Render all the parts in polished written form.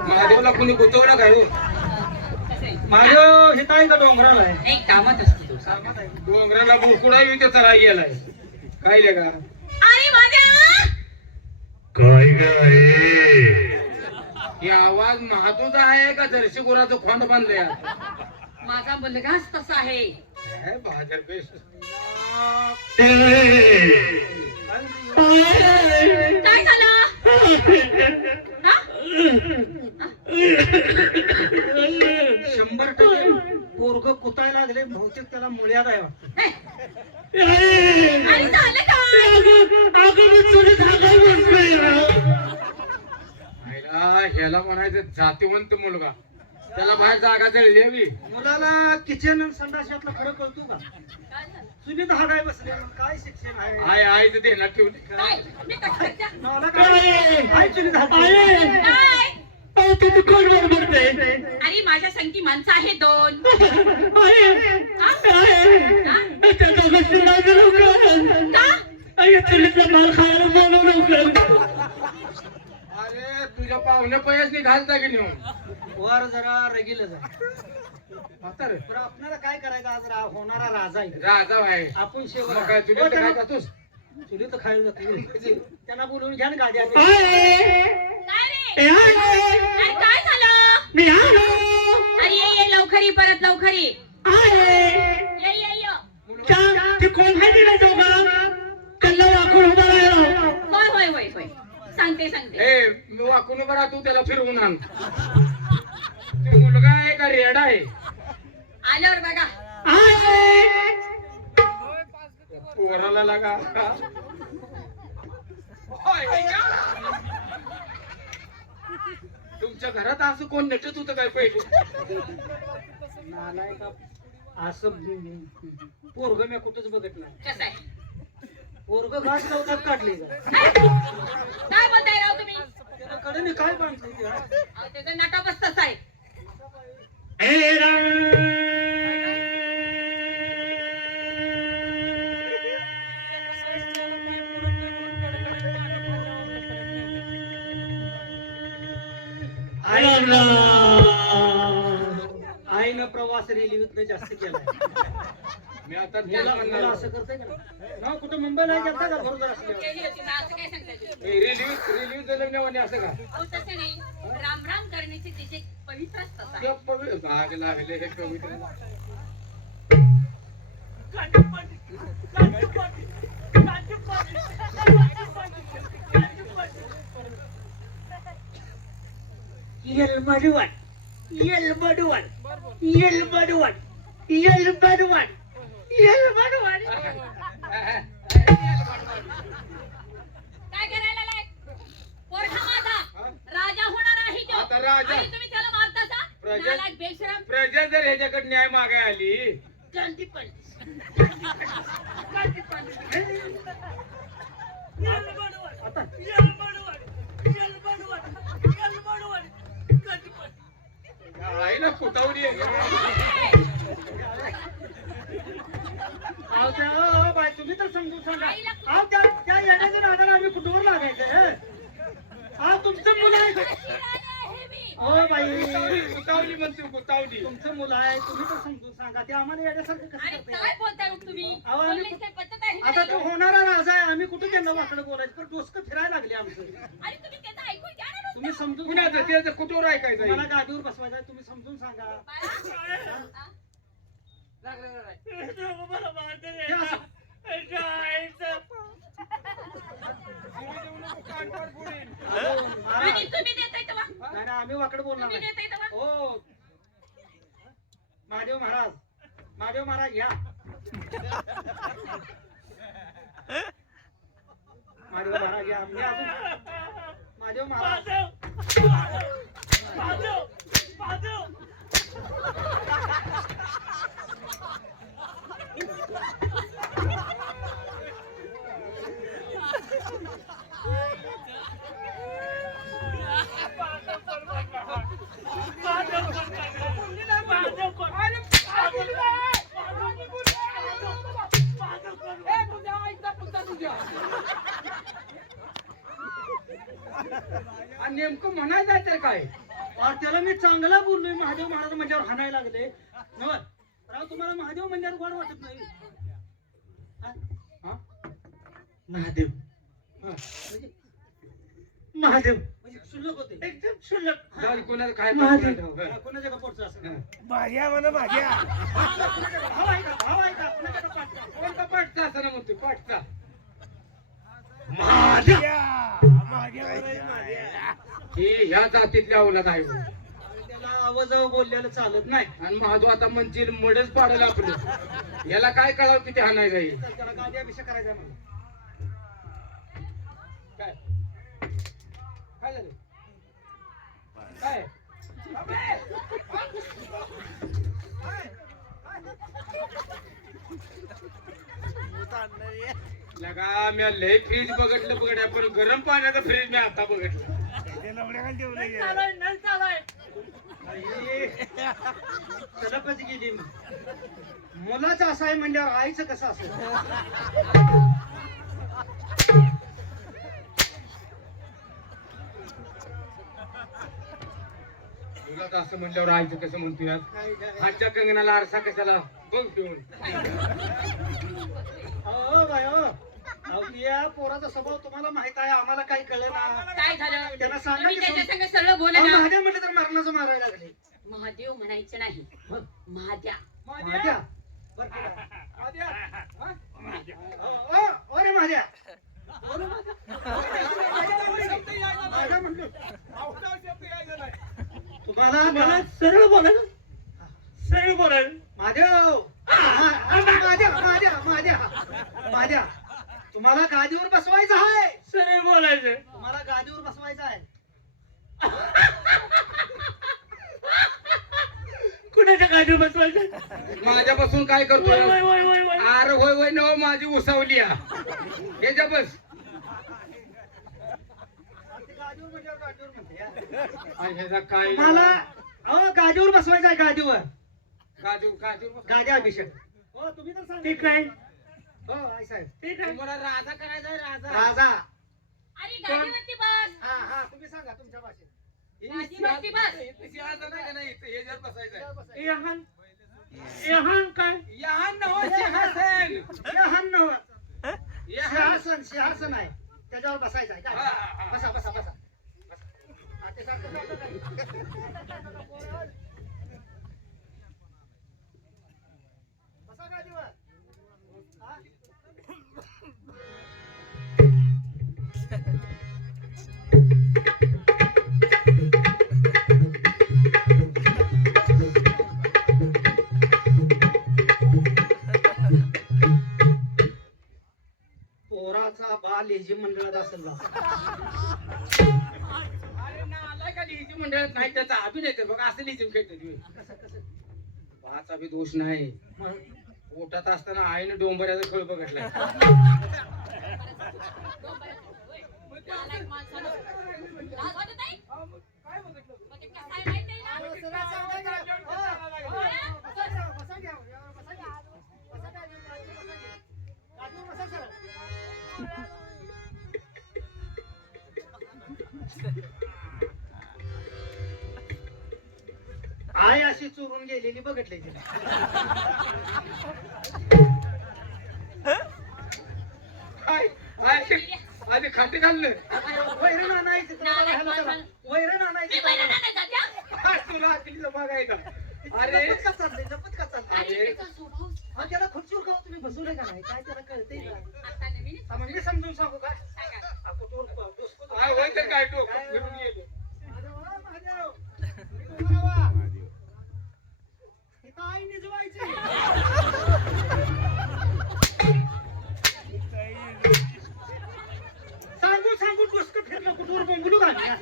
महादेवला कोणी गुतवलं काय हो? महादेव हे काय का डोंगराला आहे? नाही कामात असतो तो. डोंगराला बोकुडा येऊ ते चरा गेलाय काय रे का? अरे माझ्या काय काय हे आवाज महातोचा आहे का जर्शी गुराचं खोंड बांधलंय? माझा मुलगाच तसा आहे. काय बहादर बेस. काय झालं हा? 100% पोरग कुताय लागले बहुतेक त्याला मुळ्यात आहे वाटतं. काय झालं आईला ह्याला म्हणायचं जातीवंत मुलगा त्याला बाहेर जागा जळली हवी. मुलाला किचन आणि संडास यातलं खरं कळतो का? सुनीत हाडाय बसले काय शिक्षण आहे? आय आय ते देणार ठेवले काय? मी कसं करते? मला काय आय सुनीत काय? कोण बोलते अरे माझ्या संगती माणसं आहे 2. त्या दोघांची नाव चुलीतला माल खायला बोलवू लवकर. अरे तुझ्या पाहुण्या पयास घालता की नेऊन वर जरा रगील जा म्हातार. तर आपल्याला काय करायचं आज होणारा राजा आहे. राजा आहे आपण शेवट काय तुला काय खातोस? तुला तर खायला जाते त्यांना बोलवून घ्या ना गाद्या. काय झालं? मी आलो. अरे ये लवकर ये, परत लवकर ये. ये ये ये. ते कोण आहे तिला दोघा त्यांना वाकून उभा राहिला. होय होय होय होय सांगते. ए मी वाकून बरा तू त्याला फिरवून आण. तू मुलगा आहे का रेडा आहे? आल्यावर बघा. पोराला लागा. तुमच्या घरात असं कोण नटत होतं काय पहिले? नालाय का असं पोरग मी कुठंच बघत नाही. कसं आहे? पोरग घास लवकर काढले काय बोलताय राव तुम्ही? कडे काय बांधले अहो, त्याचं नाटापच तसं आहे. आईनं प्रवास रेल्वेतनं जास्त केला. मी आता मला असं करतोय का ना? कुठं मुंबईला गेलता का? बरोबर असं केली होती ना, असं काय सांगताय तुम्ही? रेल्वे जलवण्यावाने असं का? अहो, तसं नाही. राम राम करण्याची तिचे पवित्रच तसा आहे. भाग लागले हे कवितेला. काय करायला लागलाय? पोरगा माझा राजा होणार आहे तो. आता राजा. आणि तुम्ही त्याला मारतासा? प्रजा- नालायक बेशरम. प्रजा जर ह्याच्याकडे न्याय मागाय आली गांधी पण. आता आईला कुटावली आहे. बाय तुम्ही तर समजून सांगा. अहो, त्या येण्याच्या नादाला आम्ही कुठवर लागायचं? हा तुमचं मुलं आहे. हो बाई गुतावली म्हणतो गुतावली. तुमचं मुलं आहे तुम्ही तर समजून सांगा. ते आम्हाला येण्यासारखं कसं आणि करते? काय बोलताय मग तुम्ही? अहो, आम्ही- बोलण्याची काय पद्धत आहे आता का तो नाही? होणारा राजा आहे. आम्ही कुठे त्यांना वाकडं बोलायचं पण डोसकं फिरायला लागले आमचं. आणि तुम्ही त्याचं ऐकून घ्या ना नुसतं. तुम्ही समजून कुणाचं त्याचं कुठवर ऐकायचं? मला गादीवर बसवायचं आहे, तुम्ही समजून सांगा. बाळा, हे असं. आणि तुम्ही देताय तेव्हा? नाही, नाही, आम्ही वाकड बोलणार तुम्ही नाही. देताय तेव्हा? हो महादेव महाराज या. महादेव महाराज या. मी अजून महादेव महाराज तुझ्या आणि नेमकं म्हणायचं आहे तर काय? और त्याला मी चांगला बोललोय महादेव महाराज म्हणल्यावर हाणायला लागले नव राव तुम्हाला महादेव म्हणल्यावर गोड वाटत नाही हा? हा? महादेव हा. म्हणजे महादेव म्हणजे क्षुल्लक होते एकदम क्षुल्लक जाऊ दे, कोणाला काय महादेव पाहिजे? कोणाच्या कपोरचं असं हा. माझ्या म्हणा माझ्या भाव आहे का भाव आहे का कोणाच्या कपाटचा कोणता पाठचा असं ना म्हणतो पाठचा महादेव माझ्या माझ्या ही ह्या जातीतल्या अवलाद आहे बघ. त्याला आवाज बोललेलं चालत नाही आणि महादू आता म्हणतील मडच पाडलं आपलं याला काय कळावं किती हाणाय जाईल तर त्याला गादी अभिषेक करायचा मला काय काय झालं काय लगा मी लय फ्रीज बघितलं पण गरम पाण्याचं फ्रीज मी आता बघितलं नळ चालाय तलपच गेली मुलाचं असं आहे म्हणल्यावर आईचं कसं असं तुला तर असं म्हणल्यावर आईचं कसं म्हणतोय हातच्या कंगनाला आरसा कशाला बघ ठेवून हो बाय हो अहो, या पोराचा स्वभाव तुम्हाला माहित आहे आम्हाला काही कळलं ना काय झालं त्यांना सांगा तुम्ही की त्याच्या समजून- संग सरळ बोला अहो, ना. महादेव म्हणलं तर मरणाचं मारायला लागले महादेव म्हणायचं नाही महाद्या महाद्या बरं केलं. अरे महाद्या बोलू महाद्या. महाद्या म्हणलो. तुम्हाला सरळ बोला सरळ बोला महादेव महाद्या तुम्हाला गादीवर बसवायचं आहे सरळ बोलायचं तुम्हाला गादीवर बसवायचं आहे कुणाच्या गादीवर बसवायचं माझ्यापासून काय करतोय वय, वय, वय, वय. आर होय होय नव माझी उसावली याच्या बस आणि ह्याचा काय मला अहो गादीवर बसवायचं आहे गादीवर काजू काजू गादी अभिषेक हो तुम्ही तर सांगा ठीक आहे हो आई साहेब ठीक आहे तुम्हाला राजा करायचा राजा राजा अरे गाडीवरती बस हा हा तुम्ही सांगा तुमच्या भाषेत गाडीवरती बस सिंहासन आहे का नाही इथं ह्याच्यावर बसायचं यहान यहान काय यहान नव सिंहासन यहान नव्ह सिंहासन सिंहासन आहे त्याच्यावर बसायचं आहे हा, काय हा, हा. बसा बसा बसा हा, ते सांगतो, सांगतो, सांगतो. बसा गादीवर. हा? पोराचा बा लेझी मंडळात असेल ना. अरे ना आलाय का लिहिजी मंडळात नाही त्याचा अभिनय कर बघा असं लिहिजी खेळतो कसं कसं पाचा बी दोष नाही मग पोटात असताना आईने डोंबऱ्याचा खेळ बघितलाय नालायक माणसानं. लाज वाटत नाही? मग ते कसं आहे माहित नाही ना? आई अशी चोरून गेलेली बघितली तिला काय आधी खाते घाललं वैरण आणायचं नालायक माणसानं. वैरण आणायचं मी महिना नाही जात्या. तुला अकलीचं बघायचं अरे लपत का चाललंय लपत का चाललंय अरे त्याचा स्वभाव हा त्याला खुर्चीवर का तुम्ही बसवलंय का नाही काय त्याला कळतंय का आता नवीन हा, मग मी समजून सांगू का सांगा. हा, कुठून बसतो हा, होय तर काय डोकं फिरून गेलं महादेव, महादेव. इथं उभा राहा. इथं आई निजवायची सांगू सांगू डोसकं फिरलं कुठून बोंबलू घालण्या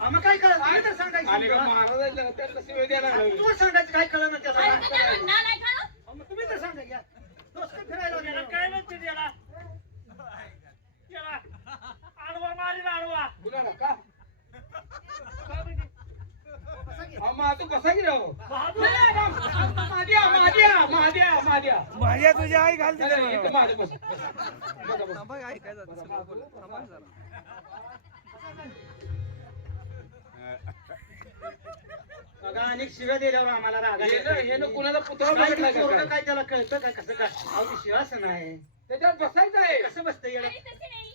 आम्हाला काय कळलं तुम्ही तर सांगायचं आणि समजा. महाराजांना त्याला शिवाय द्यायला लागलं. तुम्हाला सांगायचं काय कळलं ना त्याला अरे त्याला नालायक आहे ना? अहो, मग तुम्ही तर सांगा घ्या डोसकं फिरायला लागलं. काय नसते त्याला आडवा मारील आडवा कुणाला का बसा की. हा, माझं बसा की राव बहादूर माझ्या माझ्या तुझी आई घालते इथं माझं बस बघा अनेक शिव्या दिल्यावर आम्हाला राग आला. हे कुणाला पुतळा काय बघितला ते पोरगं का? काय त्याला कळतं काय कसं काय अहो ती शिवासन आहे त्याच्यात बसायचं आहे कसं बसतं येडं? नाही, तसे नाही.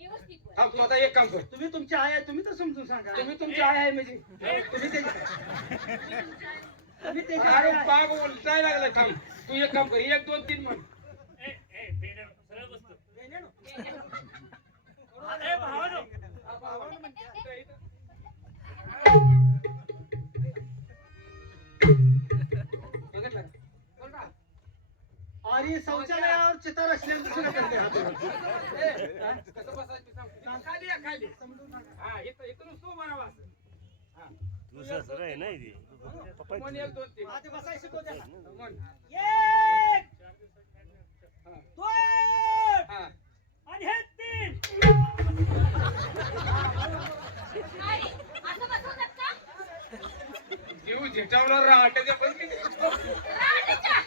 व्यवस्थित बोल. थांब तू आता एक काम कर तुम्ही तुमची आई आहे तुम्ही तर समजून सांगा तुम्ही तुमची आई आहे म्हणजे तुम्ही त्याची आई अरे आहे. बाग उलटाय लागला थांब तू एक काम कर 1 2 3 म्हण अरे भावानो. बघितलं का? बोल ना. अरे शौचालयावर चितार असल्यानं दुसरं करते हातावरती. कसं बसायचं सांग. खाली या, खाली. हा, इथं नुसतं उभा राहावं असं. हा. तू सासरा आहे ना इथे. पप्पा म्हण 1 2 3 आधी बसायला शिकव त्याला. म्हण. एक, हा. दोन, हा. आणि हे तीन. काय रे? असं बसवतात का? जीव झिटावणार राहट्याच्या पण किती राहण्याच्या.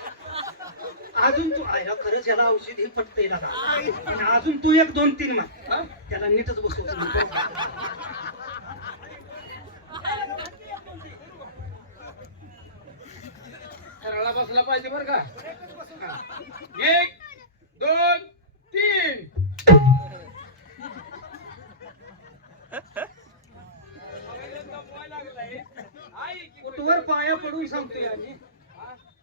अजून तू आयला खरंच याला औषध हे पटतंय का आणि अजून तू 1 2 3 म्हण हा? त्याला नीटच बसवतो सरळा बसला पाहिजे बरं का 1 2 3 कुठवर पाया पडून सांगतोय आम्ही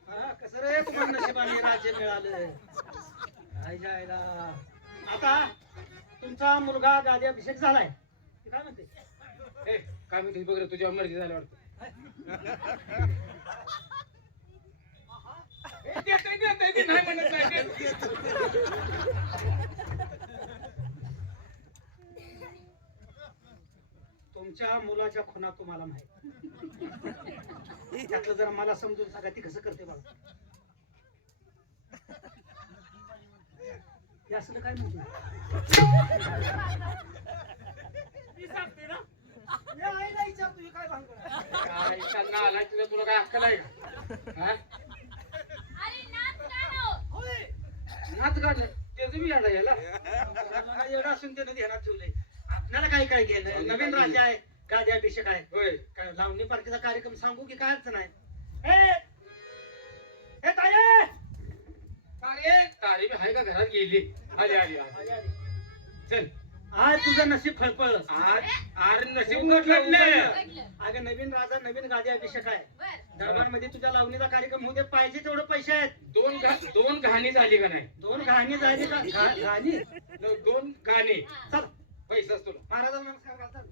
हा कसं रे तुम्हाला नशिबाने राज्य मिळालं आई जायला आता तुमचा मुलगा गादी अभिषेक झालाय ते काय म्हणते ए काय म्हणते बघ रे तुझ्या मर्जी झाल्या वाटतं देतंय, नाही म्हणत नाही तुमच्या मुलाच्या खुणा तुम्हाला माहित त्यातलं जरा मला समजून सांगा ती कसं करते बघा हे असलं काय म्हणते आईला विचारतो हे काय भानगड आहे? काय त्यांना आलाय तुझ्या तुला काय अक्कल आहे का हा? अरे नाच गाणं. होय. नाच गाणं त्याचं बी याडा याला मला एवढं असून त्यानं ध्यानात ठेवलंय आपल्याला काय काय गेलं नवीन राजा आहे गादी अभिषेक आहे होय काय लावणी पार्टीचा कार्यक्रम सांगू की काय अडचण आहे हे ताये! तारी बी आहे का घरात गेली आली आली आली. आले, आले. चल आज तुझं नशीब फळफळ आज अरे नशीब उघडलं, उघडलं बघलं. अगं नवीन राजा नवीन गादी अभिषेक आहे बर. दरबारमध्ये तुझ्या लावणीचा कार्यक्रम होऊ दे पाहिजे तेवढे पैसे आहेत दोन घाणी झाली का नाही 2 घाणी झाली का घाणी 2 गाणे चल पैसा तुला महाराजांना नमस्कार घाल, चल.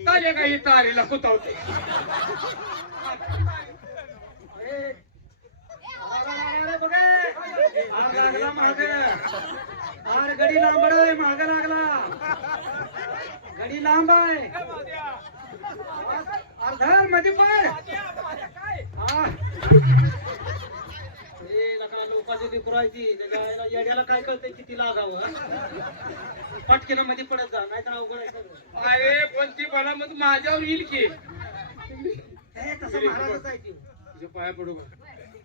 तारे काही तारीला कुतावते ए, अरे बघ ए. आग लागला माग आर गडी लांबड आहे माग लागला गडी लांब आहे अर्धा मध्ये पण हा ए लका लोकांची दिकुरायची त्याच्या येड्याला काय कळतंय किती लागावं पटकेनं मध्ये पडत जा नाहीतर अवघड आहे सगळं अरे पण ती मला मग माझ्यावर येईल की हे तसं महाराजच आहे ती तुझ्या पाया पडू का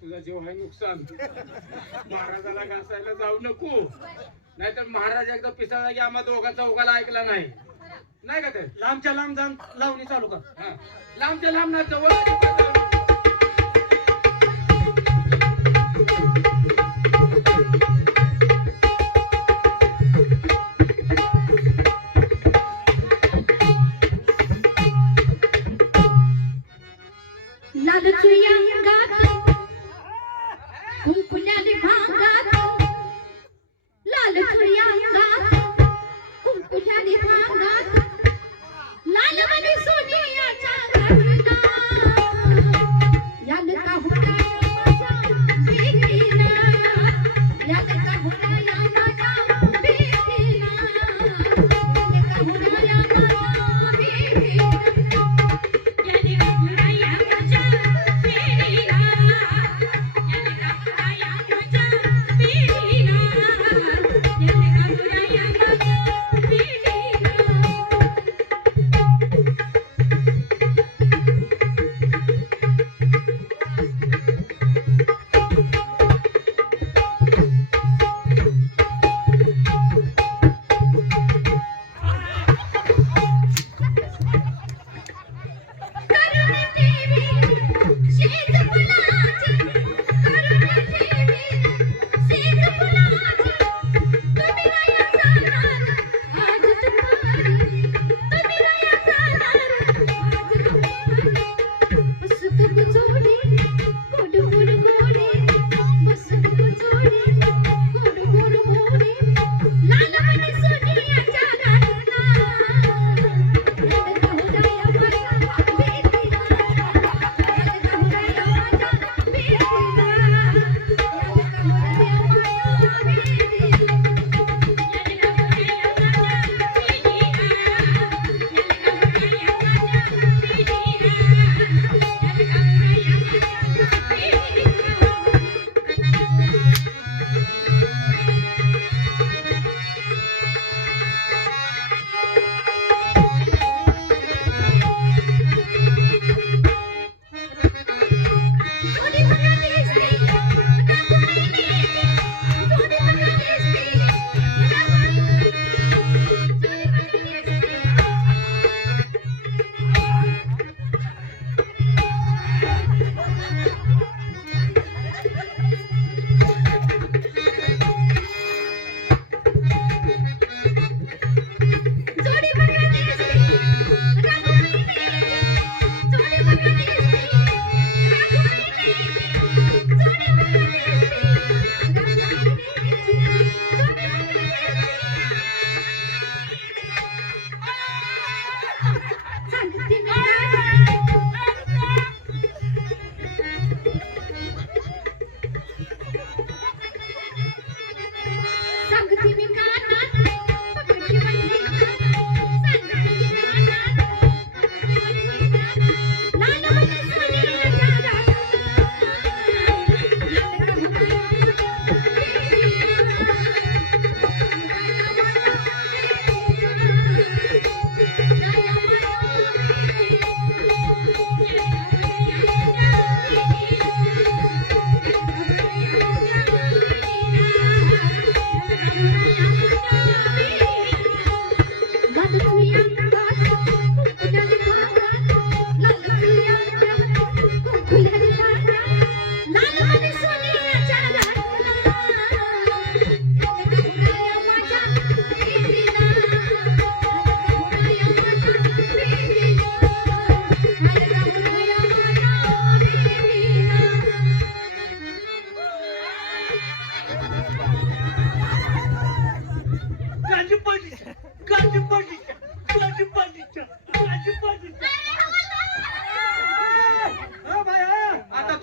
तुझा जीव आहे नुकसान महाराजाला घासायला जाऊ नको नाहीतर महाराज एकदा पिसाळला की आम्हा दोघा चौघाला ऐकला नाही नाही का ते लांबच्या लांब जाऊन लावणी चालू कर हा. लांबच्या लांब ना जवळ लाल चुया गात कुंकुल्याने भांगात लाल चुया गात कुंकुल्याने भांगात लाल मनी सोनियाच्या घराला याल का हुराया माझ्या बेटीला याल का हुराया माझ्या बेटीला याल का हुराया माझ्या बेटीला याल का हुराया माझ्या बेटीला याल का हुराया माझ्या बेटीला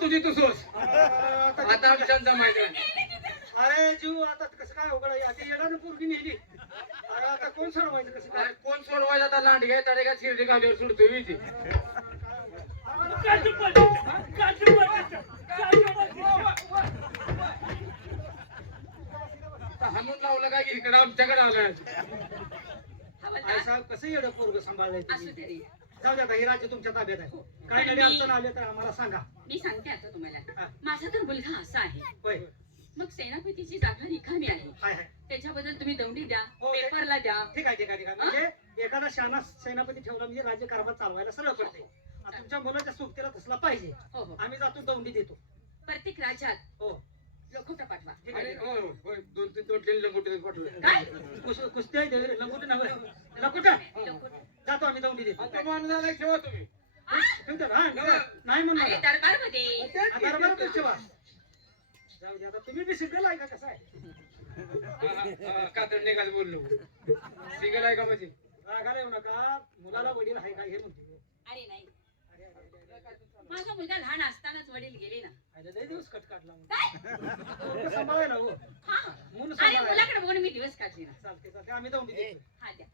तुझी तू सोस आता आमच्या जमायचं अरे जीव आता कसं काय अवघड आहे आता येणार पोरगी नेली अरे आता कोण सोडवायचं कसं काय अरे कोण सोडवायचं आता लांड घ्याय तडे का शिर्डी घालीवर सोडतो मी ती हाणून लावलं काय की इकडं आमच्याकडे आलं आई साहेब कसं येडं पोरग सांभाळलंय असू तुम्ही दे रे. जाऊ द्या हे राज्य तुमच्या ताब्यात आहे काय नडी अडचण आले तर आम्हाला सांगा मी सांगते आता तुम्हाला हा. माझा तर मुलगा असा आहे होय मग सेनापतीची जागा रिकामी आहे हाय हाय त्याच्याबद्दल तुम्ही दौंडी द्या हो, पेपरला द्या ठीक आहे ठीक आहे ठीक आहे म्हणजे एखादा शाना सेनापती ठेवला म्हणजे राज्य कारभार चालवायला सरळ पडते आता तुमच्या मुलाच्या सोबतीला तसला पाहिजे हो हो आम्ही जातो दौंडी देतो प्रत्येक राज्यात हो लखोटा पाठवा ठीक अरे आहे हो हो, दोन तीन लंगोटे पाठवले काय कुस्ती आहे देवी लंगोटी नाव लंगोटा लखोटा जातो आम्ही दौंडी देतो आता माणसाला ठेवा तुम्ही ठेवतो हा नाही म्हणणार अरे दरबार मध्ये बरोबर ठेवा जाऊ दे आता तुम्ही बी सिंगल आहे का कसं आहे कातड निघाल बोललो सिंगल आहे का म्हणजे रागाला येऊ नका मुलाला वडील आहे का हे म्हणते अरे नाही माझा मुलगा लहान असतानाच वडील गेले ना अरे लय दिवस कट काढला काय सांभाळायला हो हा मूल अरे सांभाळायला मुलाकडे म्हणून मी दिवस काढले ना चालते चालते आम्ही दौंडी देतो हा द्या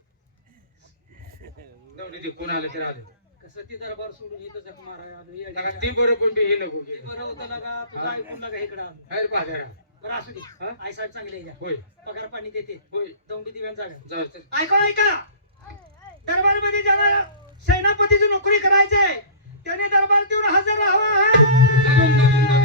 दौंडी ते कोण आलं तर आलं कसं ती दरबार सोडून इथं जग मारायला आलो, येड्या. नका ती बरं पण बी हे नको ते बरं होतं लागा तुझं ऐकून लागा इकडं आलो. बाहेर पाहत्या बरं असू दे हा? आई साहेब चांगले आहे. होय पगार पाणी देते होय दौंडी दिव्यान जागा जाऊ ऐका ऐका दरबार मध्ये ज्याला सेनापतीची नोकरी करायची आहे त्याने दरबार देऊन हजर राहावं